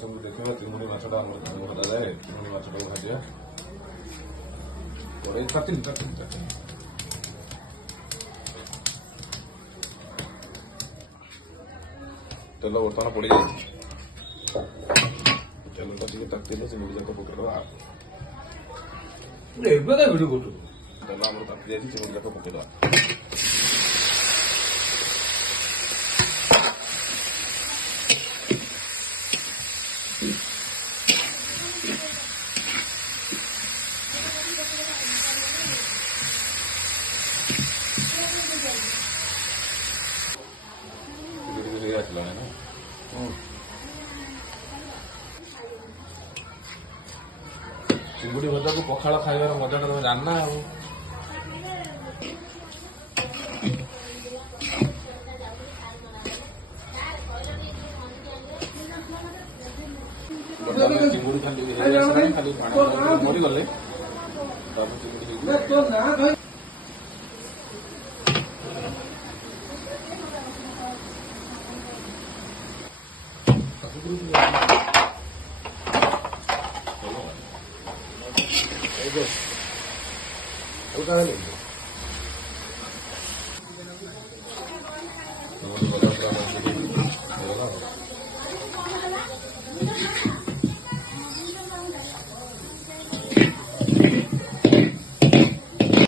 ସବୁ ଦେଖିବା ଚିଙ୍ଗୁଡ଼ି ମାଛଟା ଆମର କରାଯାଏ। ଚିଙ୍ଗୁଡ଼ି ମାଛଟାକୁ ଭାଜିବା। କଡ଼େଇ ତାତିନି। ତେଲ ବର୍ତ୍ତମାନ ପଡ଼ିଯାଇଛି। ତେଲଟା ଟିକେ ତାତିଲେ ଚିଙ୍ଗୁଡ଼ି ଯାକ ପକେଇଦେବା। ଏବେ ତ ଭିଡ଼ିଓ କରୁଛୁ। ତେଲ ଆମର ତାତି ଯାଇଛି, ଚିଙ୍ଗୁଡ଼ି ଯାକ ପକେଇଦେବା। ଚିଙ୍ଗୁଡ଼ି ଭଜାକୁ ପଖାଳ ଖାଇବାର ମଜାଟା ତମେ ଜାଣିନା ଆଉ। ଚିଙ୍ଗୁଡ଼ି ଖାଲି ହେଇଗଲାଣି, ଖାଲି ପାଣି ମରିଗଲେ ତାପରେ ଚିଙ୍ଗୁଡ଼ି ହେଇଯିବ। Eso.